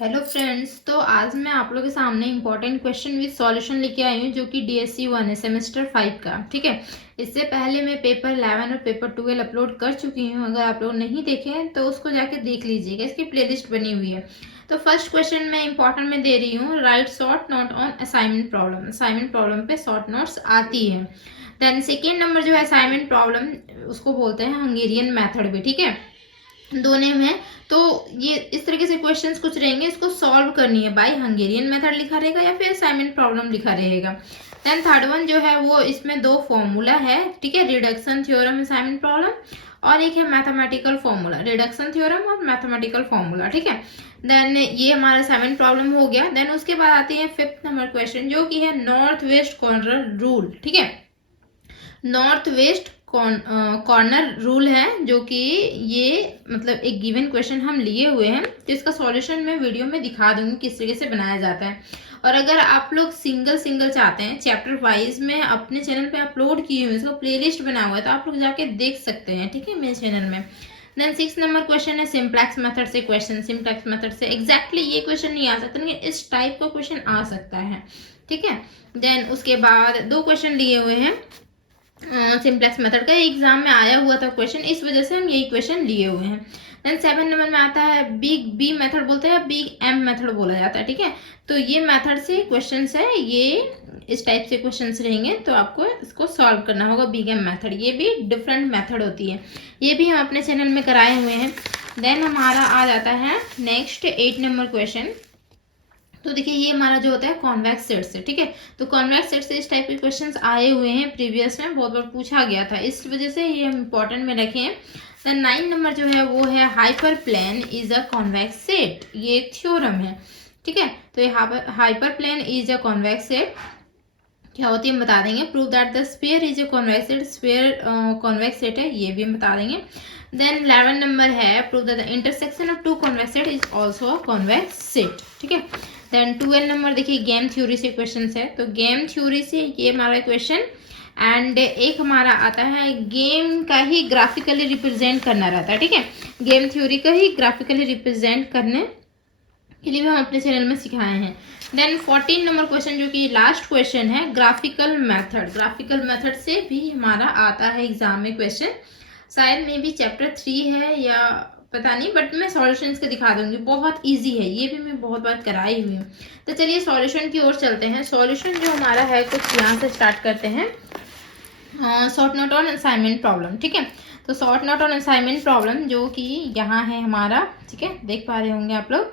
Hello friends, तो आज मैं आप लोगों के सामने इंपॉर्टेंट क्वेश्चन विद सॉल्यूशन लेके आई हूँ जो कि DSC 1 है, सेमेस्टर 5 का। ठीक है, इससे पहले मैं पेपर 11 और पेपर 12 अपलोड कर चुकी हूँ। अगर आप लोग नहीं देखे हैं तो उसको जाके देख लीजिएगा, इसकी प्लेलिस्ट बनी हुई है। तो फर्स्ट क्वेश्चन मैं इंपॉर्टेंट में दे रही हूँ, right short note on assignment problem. Assignment problem पे शॉर्ट नोट्स आती है। देन सेकेंड नंबर जो है असाइनमेंट प्रॉब्लम, उसको बोलते हैं हंगेरियन मैथड भी। ठीक है, दो नेम है। तो ये इस तरीके से क्वेश्चंस कुछ रहेंगे, इसको सॉल्व करनी है। बाय हंगेरियन मेथड लिखा रहेगा या फिर असाइनमेंट प्रॉब्लम लिखा रहेगा। देन थर्ड वन जो है वो, इसमें दो फॉर्मूला है। ठीक है, रिडक्शन थ्योरम असाइनमेंट प्रॉब्लम, और एक है मैथमेटिकल फॉर्मूला। रिडक्शन थ्योरम और मैथमेटिकल फॉर्मूला। ठीक है, देन ये हमारा असाइनमेंट प्रॉब्लम हो गया। देन उसके बाद आती है फिफ्थ नंबर क्वेश्चन जो कि है नॉर्थ वेस्ट कॉर्नर रूल। ठीक है, नॉर्थ वेस्ट कॉर्नर रूल है, जो कि ये मतलब एक गिवन क्वेश्चन हम लिए हुए हैं। तो इसका सॉल्यूशन मैं वीडियो में दिखा दूंगी किस तरीके से बनाया जाता है। और अगर आप लोग सिंगल सिंगल चाहते हैं, चैप्टर वाइज में अपने चैनल पे अपलोड किए हुए, इसका प्लेलिस्ट बना हुआ है, तो आप लोग जाके देख सकते हैं। ठीक है, मेरे चैनल में। देन 6 नंबर क्वेश्चन है सिंप्लेक्स मेथड से क्वेश्चन। सिंप्लेक्स मेथड से एग्जैक्टली ये क्वेश्चन नहीं आ सकता, लेकिन इस टाइप का क्वेश्चन आ सकता है। ठीक है, देन उसके बाद दो क्वेश्चन लिए हुए हैं सिंप्लेक्स मेथड का, एग्जाम में आया हुआ था क्वेश्चन, इस वजह से हम यही क्वेश्चन लिए हुए हैं। देन 7 नंबर में आता है बिग बी मेथड बोलते हैं, बिग एम मेथड बोला जाता है। ठीक है, तो ये मेथड से क्वेश्चंस है, ये इस टाइप से क्वेश्चंस रहेंगे, तो आपको इसको सॉल्व करना होगा। बिग एम मेथड, ये भी डिफरेंट मेथड होती है, ये भी हम अपने चैनल में कराए हुए हैं। देन हमारा आ जाता है नेक्स्ट 8 नंबर क्वेश्चन। तो देखिए, ये हमारा जो होता है कॉन्वेक्स सेट से। ठीक है, तो कॉन्वेक्स सेट से इस टाइप के क्वेश्चंस आए हुए हैं, प्रीवियस में बहुत बार पूछा गया था, इस वजह से ये इंपॉर्टेंट में रखे हैं। द 9 नंबर जो है वो है hyperplane is a convex set, ये एक थ्योरम है। ठीक है, तो ये hyperplane is a convex set क्या होती है हम बता देंगे। Prove that the sphere is a convex set, sphere convex set है, ये भी हम बता देंगे। देन 11 नंबर है prove that the intersection of two convex set is also a convex set. ठीक है, देन 12 नंबर देखिए गेम थ्योरी से क्वेश्चन है, तो गेम थ्योरी से ये हमारा क्वेश्चन। एंड एक हमारा आता है गेम का ही ग्राफिकली रिप्रेजेंट करना रहता है। ठीक है, गेम थ्योरी का ही ग्राफिकली रिप्रेजेंट करने के लिए भी हम अपने चैनल में सिखाए हैं। देन 14 नंबर क्वेश्चन जो कि लास्ट क्वेश्चन है, ग्राफिकल मेथड। ग्राफिकल मेथड से भी हमारा आता है एग्जाम में क्वेश्चन, शायद मे भी चैप्टर 3 है या पता नहीं, बट मैं सॉल्यूशन इसके दिखा दूंगी, बहुत इजी है, ये भी मैं बहुत बार कराई हुई हूँ। तो चलिए सॉल्यूशन की ओर चलते हैं। सॉल्यूशन जो हमारा है कुछ यहाँ से स्टार्ट करते हैं। Short note on assignment problem. ठीक है, तो short note on assignment problem जो कि यहाँ है हमारा, ठीक है, देख पा रहे होंगे आप लोग,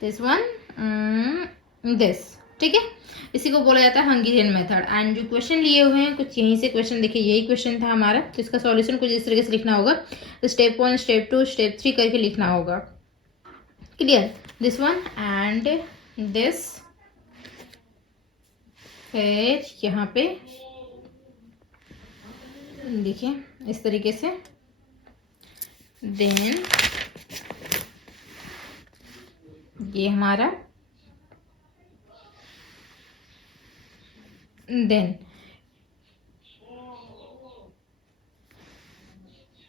दिस वन, दिस। ठीक है, इसी को बोला जाता है हंगेरियन मेथड। एंड जो क्वेश्चन लिए हुए हैं कुछ यहीं से क्वेश्चन, देखिए यही क्वेश्चन था हमारा, तो इसका सॉल्यूशन कुछ इस तरीके से लिखना होगा, स्टेप 1 स्टेप 2 स्टेप 3 करके लिखना होगा। Clear, this one and this, फिर यहाँ पे देखिए इस तरीके से। देन ये हमारा, देन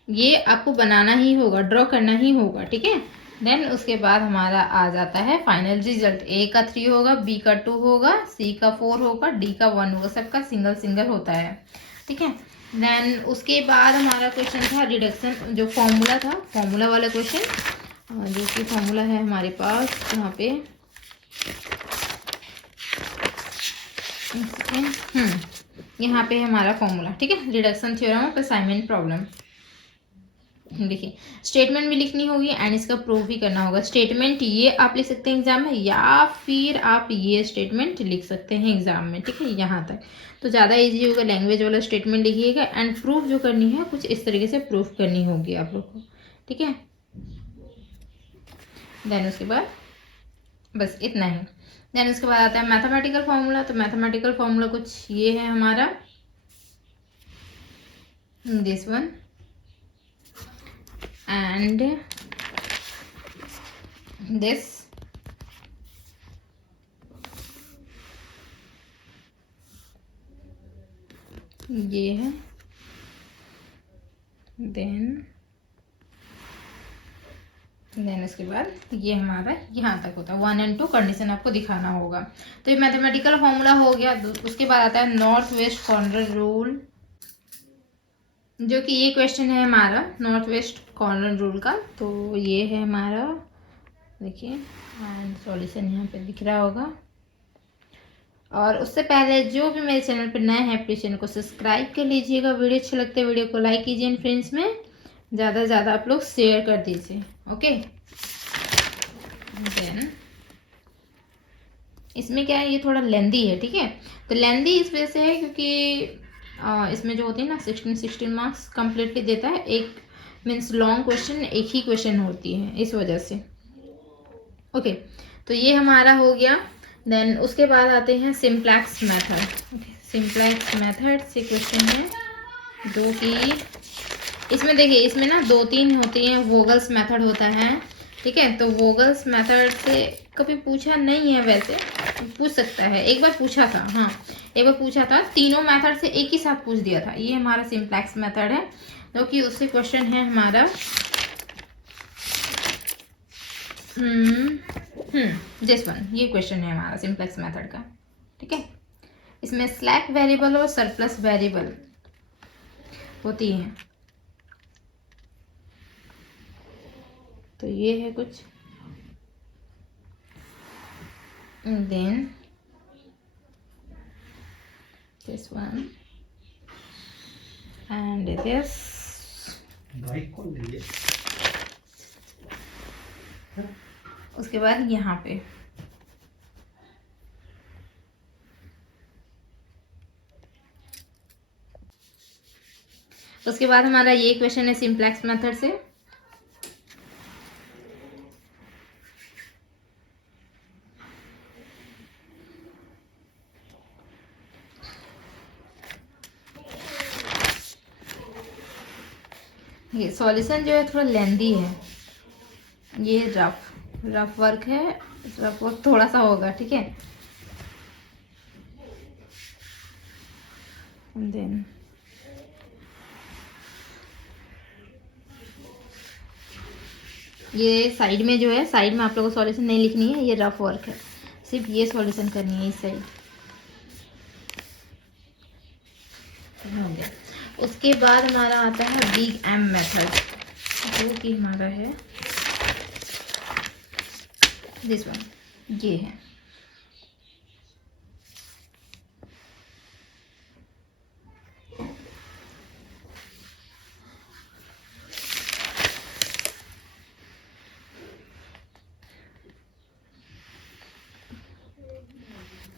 ये आपको बनाना ही होगा, ड्रॉ करना ही होगा। ठीक है, देन उसके बाद हमारा आ जाता है फाइनल रिजल्ट। ए का 3 होगा, बी का 2 होगा, सी का 4 होगा, डी का 1 होगा, सबका सिंगल सिंगल होता है। ठीक है, देन उसके बाद हमारा क्वेश्चन था रिडक्शन, जो फॉर्मूला था, फॉर्मूला वाला क्वेश्चन, जो कि फॉर्मूला है हमारे पास यहाँ पे। यहाँ पे हमारा फॉर्मूला। ठीक है, reduction theorem of assignment problem. देखिए स्टेटमेंट भी लिखनी होगी एंड इसका प्रूफ भी करना होगा। स्टेटमेंट ये आप लिख सकते हैं एग्जाम में, या फिर आप ये स्टेटमेंट लिख सकते हैं एग्जाम में। ठीक है, यहाँ तक तो ज़्यादा इजी होगा, लैंग्वेज वाला स्टेटमेंट लिखिएगा। एंड प्रूफ जो करनी है कुछ इस तरीके से प्रूफ करनी होगी आप लोग को। ठीक है, देन उसके बाद बस इतना ही। देन उसके बाद आता है मैथमेटिकल फॉर्मूला। तो मैथमेटिकल फॉर्मूला कुछ ये है हमारा, दिस वन and this, ये है, देन देन उसके बाद ये हमारा यहाँ तक होता है 1 और 2 कंडीशन आपको दिखाना होगा। तो ये मैथमेटिकल फॉर्मूला हो गया। उसके बाद आता है नॉर्थ वेस्ट कॉर्नर रूल, जो कि ये क्वेश्चन है हमारा नॉर्थ वेस्ट कॉर्नर रूल का। तो ये है हमारा, देखिए एंड सॉल्यूशन यहाँ पे दिख रहा होगा। और उससे पहले जो भी मेरे चैनल पर नए हैं प्लीज चैनल को सब्सक्राइब कर लीजिएगा। वीडियो अच्छे लगते हैं वीडियो को लाइक कीजिए एंड फ्रेंड्स में ज़्यादा से ज़्यादा आप लोग शेयर कर दीजिए। ओके, देन इसमें क्या है, ये थोड़ा लेंदी है, ठीक है। तो लेंदी इस वजह से है क्योंकि इसमें जो होती है ना 16 मार्क्स कंप्लीटली देता है। एक मीन्स लॉन्ग क्वेश्चन एक ही क्वेश्चन होती है, इस वजह से। ओके, तो ये हमारा हो गया। देन उसके बाद आते हैं सिंप्लेक्स मेथड। सिंप्लेक्स मेथड से क्वेश्चन है जो कि इसमें देखिए, इसमें ना 2-3 होती हैं। वोगल्स मेथड होता है, ठीक है। तो वोगल्स मेथड से कभी पूछा नहीं है, वैसे पूछ सकता है। एक बार पूछा था, हाँ एक बार पूछा था, तीनों मेथड से एक ही साथ पूछ दिया था। ये हमारा सिंप्लेक्स मेथड है, जो कि उससे क्वेश्चन है हमारा दिस वन। ये क्वेश्चन है हमारा सिंप्लेक्स मेथड का, ठीक है। इसमें स्लैक वेरिएबल और सरप्लस वेरिएबल होती है। तो ये है कुछ। Then this one and this. उसके बाद यहाँ पे उसके बाद हमारा ये क्वेश्चन है सिंप्लेक्स मेथड से। ये सॉल्यूशन जो है थोड़ा लेंदी है, ये रफ वर्क है, रफ वर्क थोड़ा सा होगा, ठीक है। देन ये साइड में जो है, साइड में आप लोगों को सॉल्यूशन नहीं लिखनी है, ये रफ वर्क है, सिर्फ ये सॉल्यूशन करनी है इस साइड। उसके बाद हमारा आता है बिग एम मेथड, जो कि हमारा है दिस वन, ये है।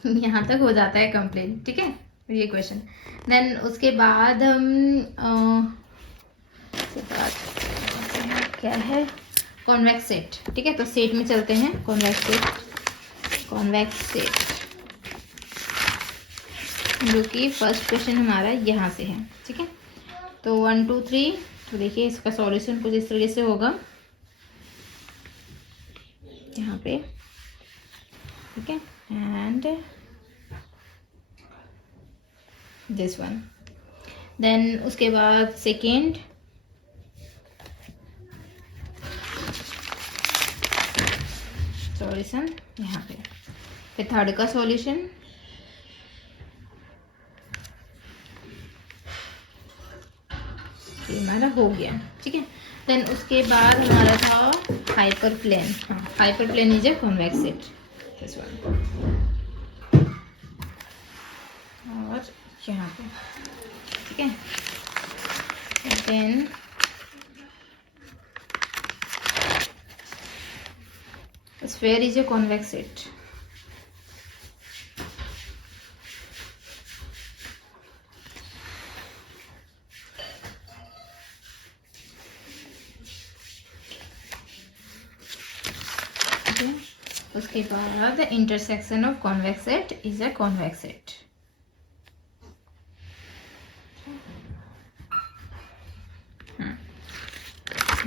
यहाँ तक हो जाता है कंप्लीट, ठीक है, ये क्वेश्चन। देन उसके बाद हम क्या है, कॉन्वेक्स सेट, ठीक है। तो सेट में चलते हैं, कॉन्वेक्स सेट, जो कि फर्स्ट क्वेश्चन हमारा यहाँ से है, ठीक है। तो 1 2 3, तो देखिए इसका सॉल्यूशन कुछ इस तरीके से होगा यहाँ पे, ठीक है। And this one. देन उसके बाद सेकेंड, सॉल्यूशन यहाँ पे, फिर थर्ड का सॉल्यूशन, ये हमारा हो गया, ठीक है। देन उसके बाद हमारा था हाइपर प्लेन। हाँ, hyperplane is a convex set, this one. और यहाँ पे, ठीक है। Then sphere is a convex set, okay. उसके बाद intersection of convex set is a convex set,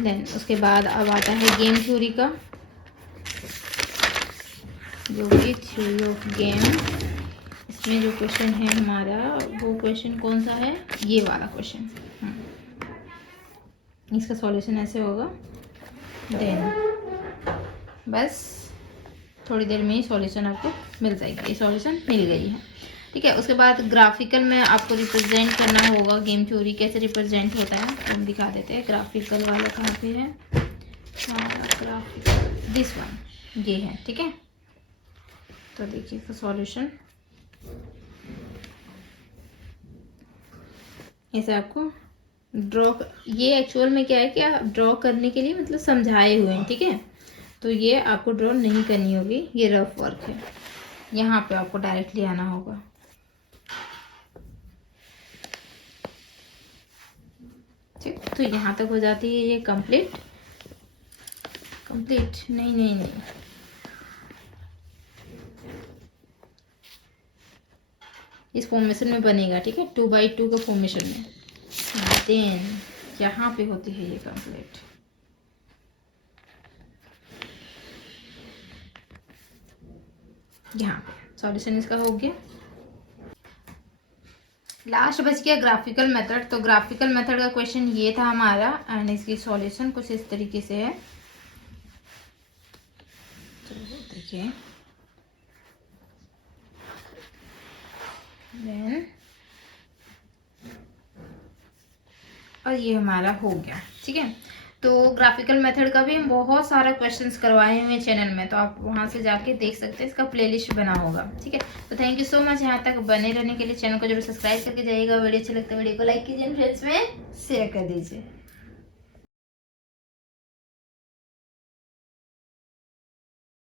then उसके बाद अब आता है गेम थ्योरी का, जो कि थ्योरी ऑफ गेम। इसमें जो क्वेश्चन है हमारा, वो क्वेश्चन कौन सा है, ये वाला क्वेश्चन। इसका सॉल्यूशन ऐसे होगा। देन बस थोड़ी देर में ही सॉल्यूशन आपको मिल जाएगी। ये सॉल्यूशन मिल गई है, ठीक है। उसके बाद ग्राफिकल में आपको रिप्रेजेंट करना होगा गेम थ्योरी कैसे रिप्रेजेंट होता है, तो हम दिखा देते हैं। ग्राफिकल वाला कहाँ पे है, ग्राफिकल दिस वन, ये है, ठीक है। तो देखिए इसका सॉल्यूशन ऐसे आपको ड्रॉ, ये एक्चुअल में क्या है कि आप ड्रॉ करने के लिए मतलब समझाए हुए हैं, ठीक है। तो ये आपको ड्रॉ नहीं करनी होगी, ये रफ वर्क है, यहाँ पे आपको डायरेक्टली आना होगा। ठीक, तो यहाँ तक हो जाती है ये कंप्लीट नहीं, इस फॉर्मेशन में बनेगा, ठीक है, 2x2 के फॉर्मेशन में। देन यहाँ पे होती है ये कंप्लीट। यहाँ पे सॉल्यूशन इसका हो गया। लास्ट बच गया ग्राफिकल मेथड। तो ग्राफिकल मेथड का क्वेश्चन ये था हमारा, एंड इसकी सॉल्यूशन कुछ इस तरीके से है। तो देखिए देन, और ये हमारा हो गया, ठीक है। तो ग्राफिकल मेथड का भी हम बहुत सारा क्वेश्चंस करवाए हुए हैं चैनल में, तो आप वहां से जाके देख सकते हैं, इसका प्लेलिस्ट बना होगा, ठीक है। तो थैंक यू सो मच यहाँ तक बने रहने के लिए। चैनल को जरूर सब्सक्राइब करके जाइएगा। वीडियो अच्छा लगता है वीडियो को लाइक कीजिए, फ्रेंड्स में शेयर कर दीजिए।